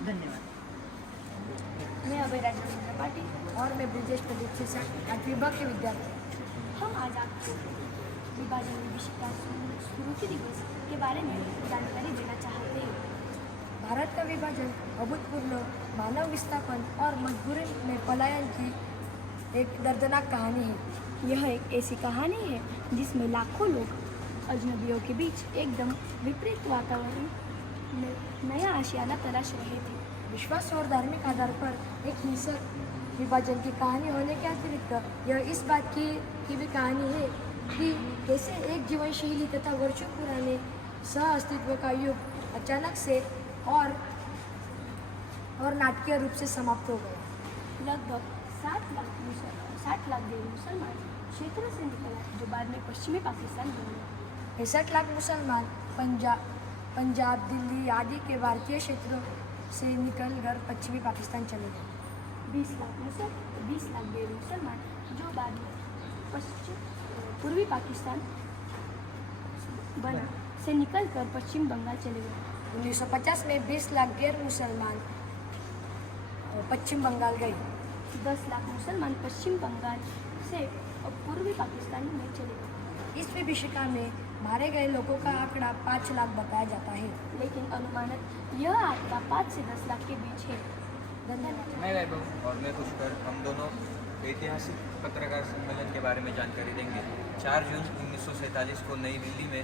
धन्यवाद। मैं अभय राजेंद्र पाटिल और मैं ब्रिजेश प्रदीप सिरसा आठ विभाग के विद्यार्थी। हम आज आपको विभाजन विशिष्ट स्मृति दिवस के बारे में जानकारी देना चाहते हैं। भारत का विभाजन अभूतपूर्व मानव विस्थापन और मजबूरी में पलायन की एक दर्दनाक कहानी है। यह एक ऐसी कहानी है जिसमें लाखों लोग अजनबियों के बीच एकदम विपरीत वातावरण में नया आशियाना तलाश रहे थे। विश्वास और धार्मिक आधार पर एक हिंसक विभाजन की कहानी होने के अतिरिक्त यह इस बात की भी कहानी है कि कैसे एक जीवन शैली तथा वर्षों पुराने सह अस्तित्व का युग अचानक से और नाटकीय रूप से समाप्त हो गया। लगभग 60 लाख देर मुसलमान क्षेत्र से निकला जो बाद में पश्चिमी पाकिस्तान बन गया। 65 लाख मुसलमान पंजाब, दिल्ली आदि के भारतीय क्षेत्रों से निकलकर पश्चिमी पाकिस्तान चले गए। 20 लाख देर मुसलमान जो बाद में पूर्वी पाकिस्तान बना से निकलकर पश्चिम बंगाल चले गए। 1950 में 20 लाख गैर मुसलमान पश्चिम बंगाल गए। 10 लाख मुसलमान पश्चिम बंगाल से पूर्वी पाकिस्तान में चले गए। इस विभीषिका में मारे गए लोगों का आंकड़ा 5 लाख बताया जाता है, लेकिन अनुमानित यह आंकड़ा 5 से 10 लाख के बीच है। धन्यवाद। मैं वैभव और मैं पुष्कर हम दोनों ऐतिहासिक पत्रकार सम्मेलन के बारे में जानकारी देंगे। 4 जून 1947 को नई दिल्ली में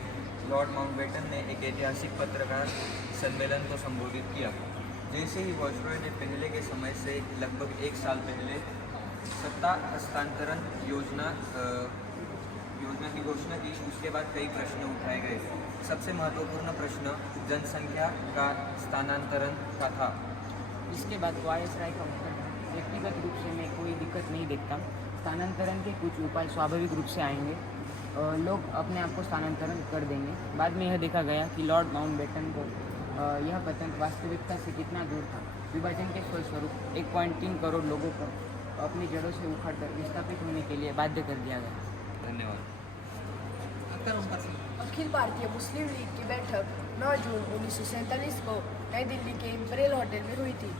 लॉर्ड माउंटबेटन ने एक ऐतिहासिक पत्रकार सम्मेलन को संबोधित किया। जैसे ही वायसरॉय ने पहले के समय से लगभग 1 साल पहले सत्ता हस्तांतरण योजना की घोषणा की, उसके बाद कई प्रश्न उठाए गए। सबसे महत्वपूर्ण प्रश्न जनसंख्या का स्थानांतरण का था। इसके बाद वायसराय का उत्तर था, व्यक्तिगत रूप से मैं कोई दिक्कत नहीं देखता। स्थानांतरण के कुछ उपाय स्वाभाविक रूप से आएंगे, लोग अपने आप को स्थानांतरण कर देंगे। बाद में यह देखा गया कि लॉर्ड माउंटबेटन को यह कथन वास्तविकता से कितना दूर था। विभाजन के फलस्वरूप 1.3 करोड़ लोगों को अपनी जड़ों से उखाड़कर विस्थापित होने के लिए बाध्य कर दिया गया। धन्यवाद। अखिल भारतीय मुस्लिम लीग की बैठक 9 जून 1947 को नई दिल्ली के इंपीरियल होटल में हुई थी।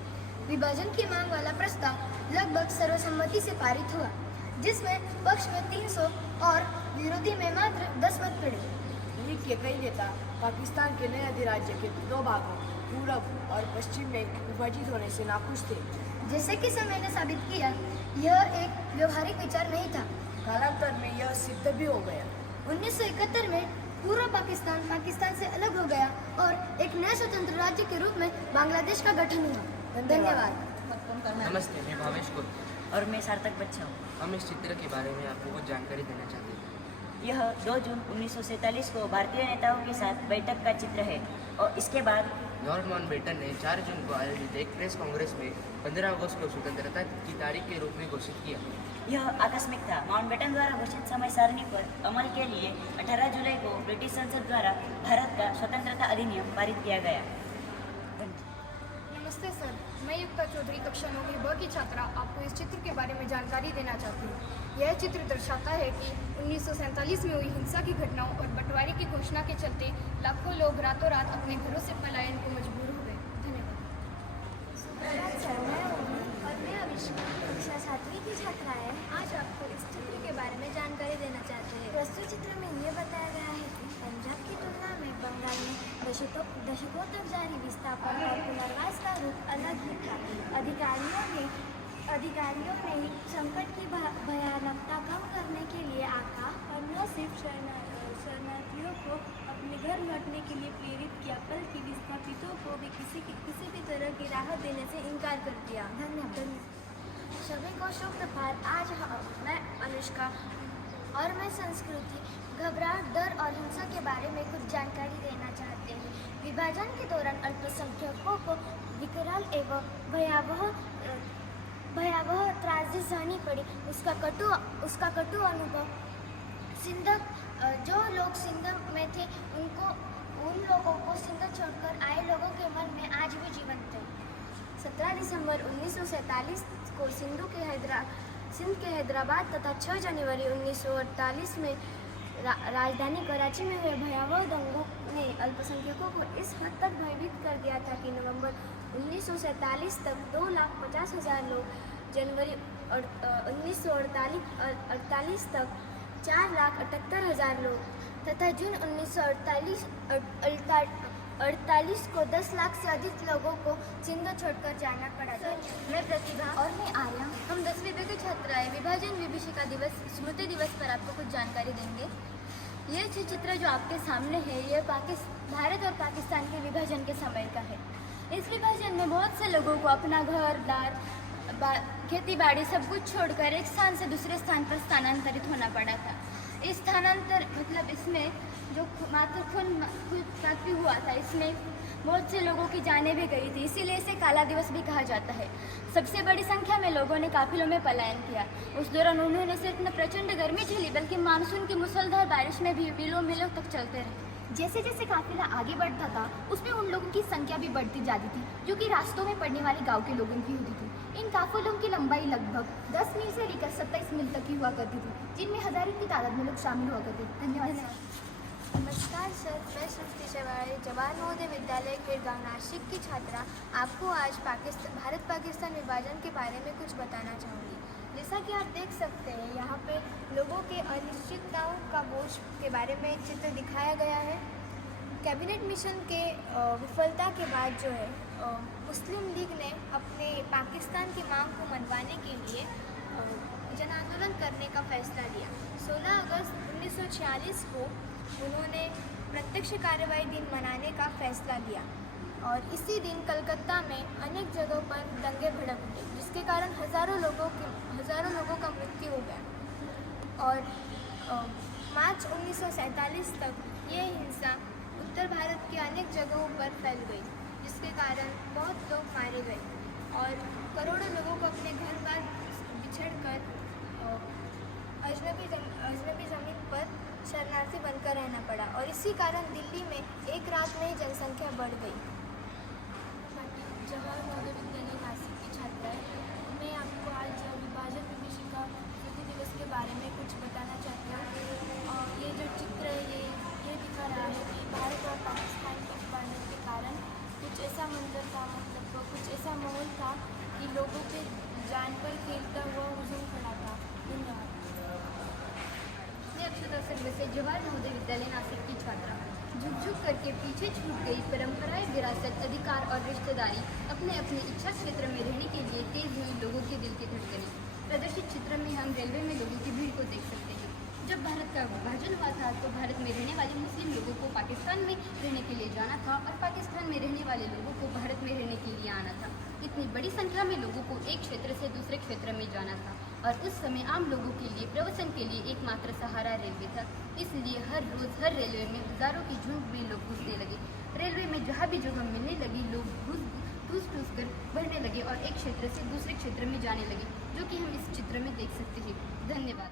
विभाजन की मांग वाला प्रस्ताव लगभग सर्वसम्मति से पारित हुआ, जिसमें पक्ष में 300 और विरोधी में मात्र 10 मत पड़े। लीग के कई नेता पाकिस्तान के नए अधिराज्य के 2 भागों पूरब और पश्चिम में विभाजित होने से नाखुश थे। जैसे कि समय ने साबित किया, यह एक व्यवहारिक विचार नहीं था। कालांतर में यह सिद्ध भी हो गया। 1971 में पूर्व पाकिस्तान पाकिस्तान से अलग हो गया और एक नए स्वतंत्र राज्य के रूप में बांग्लादेश का गठन हुआ। धन्यवाद। नमस्ते, मैं भावेश गुर और मैं सार्थक बच्चा हूँ। हम इस चित्र के बारे में आपको कुछ जानकारी देना चाहते हैं। यह 2 जून 1947 को भारतीय नेताओं के साथ बैठक का चित्र है और इसके बाद लॉर्ड माउंटबेटन ने 4 जून को आयोजित एक प्रेस कांग्रेस में 15 अगस्त को स्वतंत्रता की तारीख के रूप में घोषित किया। यह आकस्मिक था। माउंटबेटन द्वारा घोषित समय सारणी पर अमल के लिए 18 जुलाई को ब्रिटिश संसद द्वारा भारत का स्वतंत्रता अधिनियम पारित किया गया। नमस्ते सर, मैं युक्ता चौधरी कक्षा 9 विभाग की छात्रा आपको इस चित्र के बारे में जानकारी देना चाहती हूँ। यह चित्र दर्शाता है कि 1947 में हुई हिंसा की घटनाओं और बंटवारे की घोषणा के चलते लाखों लोग रातों रात अपने घरों से पलायन को मजबूर हो गए। धन्यवाद। सर, मैं और मैं अविष्का कक्षा 7वीं की छात्रा है। आज आपको इस चित्र के बारे में जानकारी देना चाहते हैं। प्रस्तुत चित्र में यह बताया गया है कि पंजाब की तुलना में बंगाल में दशकों तक जारी विस्थापन और पुनर्वास का रूप अलग ही था। अधिकारियों ने संकट की भयानकता कम करने के लिए आका और न सिर्फ शरणार्थियों को अपने घर लौटने के लिए प्रेरित किया, बल्कि विस्थापितों को भी किसी भी तरह की राहत देने से इनकार कर दिया। धन्यवाद। सभी को शुभ दोपहर। आज मैं अनुष्का और मैं संस्कृति घबराहट, डर और हिंसा के बारे में कुछ जानकारी देना चाहते हैं। विभाजन के दौरान अल्पसंख्यकों को विकराल एवं भयावह त्रासदी सहनी पड़ी। उसका कटु अनुभव जो लोग सिंध में थे उन लोगों को सिंध छोड़कर आए लोगों के मन में आज भी जीवंत है। 17 दिसंबर 1947 को सिंध के हैदराबाद तथा 6 जनवरी 1948 में राजधानी कराची में हुए भयावह दंगों ने अल्पसंख्यकों को इस हद तक भयभीत कर दिया था कि नवंबर 1947 तक 2,50,000 लोग, जनवरी 1948 तक 4,78,000 लोग तथा जून 1948 को 10 लाख से अधिक लोगों को सिंध छोड़कर जाना पड़ा था। मैं प्रतिभा और मैं आर्या, हम 10वीं बी के छात्र हैं। विभाजन विभीषिका दिवस स्मृति दिवस पर आपको कुछ जानकारी देंगे। ये चित्र जो आपके सामने है, ये भारत और पाकिस्तान के विभाजन के समय का है। इस विभाजन में बहुत से लोगों को अपना घर द्वार, खेती बाड़ी सब कुछ छोड़कर एक स्थान से दूसरे स्थान पर स्थानांतरित होना पड़ा था। इस स्थानांतर मतलब इसमें जो मात्र खून काफ़ी हुआ था, इसमें बहुत से लोगों की जानें भी गई थी, इसीलिए इसे काला दिवस भी कहा जाता है। सबसे बड़ी संख्या में लोगों ने काफिलों में पलायन किया। उस दौरान उन्होंने सिर्फ न प्रचंड गर्मी झेली, बल्कि मानसून की मूसलाधार बारिश में भी मिलों तक चलते रहे। जैसे जैसे काफिला आगे बढ़ता था, उसमें उन लोगों की संख्या भी बढ़ती जाती थी, जो कि रास्तों में पड़ने वाले गांव के लोगों की होती थी। इन काफिलों की लंबाई लगभग 10 मील से लेकर 27 मील तक की हुआ करती थी, जिनमें हजारों की तादाद में लोग शामिल हुआ करते थे। धन्यवाद। नमस्कार सर, मैं सृष्टि चवाड़े जवाहर नवोदय विद्यालय खेड़गांव नासिक की छात्रा आपको आज भारत पाकिस्तान विभाजन के बारे में कुछ बताना चाहूँगी। जैसा कि आप देख सकते हैं, यहाँ पे लोगों के अनिश्चितताओं का बोझ के बारे में एक चित्र दिखाया गया है। कैबिनेट मिशन के विफलता के बाद जो है मुस्लिम लीग ने अपने पाकिस्तान की मांग को मनवाने के लिए जन आंदोलन करने का फैसला लिया। 16 अगस्त 1946 को उन्होंने प्रत्यक्ष कार्रवाई दिन मनाने का फैसला लिया और इसी दिन कलकत्ता में अनेक जगहों पर दंगे भड़क उठे, जिसके कारण हज़ारों लोगों का मृत्यु हो गया। और मार्च 1947 तक ये हिंसा उत्तर भारत के अनेक जगहों पर फैल गई, जिसके कारण बहुत लोग मारे गए और करोड़ों लोगों को अपने घर बार बिछड़कर अजनबी ज़मीन पर शरणार्थी बनकर रहना पड़ा और इसी कारण दिल्ली में एक रात में ही जनसंख्या बढ़ गई। जवाहर नवोदय विद्यालय नासिक की छात्रा है। मैं आपको आज विभाजन विभीषिका स्मृति दिवस के बारे में कुछ बताना चाहती हूँ। और ये जो चित्र है ये दिखा रहा है कि भारत और पाकिस्तान के विभाजन के कारण कुछ ऐसा मंजर था, मतलब कुछ ऐसा माहौल था कि लोगों के जान पर खेलता हुआ हुजूम खड़ा था। धन्यवाद। मैं अक्षता सर्वे से जवाहर नवोदय विद्यालय नासिक की छात्रा। झुक करके पीछे छूट गई परंपराएं, विरासत, अधिकार और रिश्तेदारी, अपने अपने इच्छा क्षेत्र में रहने के लिए तेज हुई लोगों के दिल की धड़कनें। प्रदर्शित चित्र में हम रेलवे में लोगों की भीड़ को देख सकते हैं। जब भारत का विभाजन हुआ था तो भारत में रहने वाले मुस्लिम लोगों को पाकिस्तान में रहने के लिए जाना था और पाकिस्तान में रहने वाले लोगों को भारत में रहने के लिए आना था। इतनी बड़ी संख्या में लोगों को एक क्षेत्र से दूसरे क्षेत्र में जाना था और उस समय आम लोगों के लिए प्रवसन के लिए एकमात्र सहारा रेलवे था। इसलिए हर रोज़ हर रेलवे में हज़ारों की झुंड में लोग घुसने लगे। रेलवे में जहाँ भी जगह मिलने लगी, लोग ठूस कर बढ़ने लगे और एक क्षेत्र से दूसरे क्षेत्र में जाने लगे, जो कि हम इस चित्र में देख सकते हैं। धन्यवाद।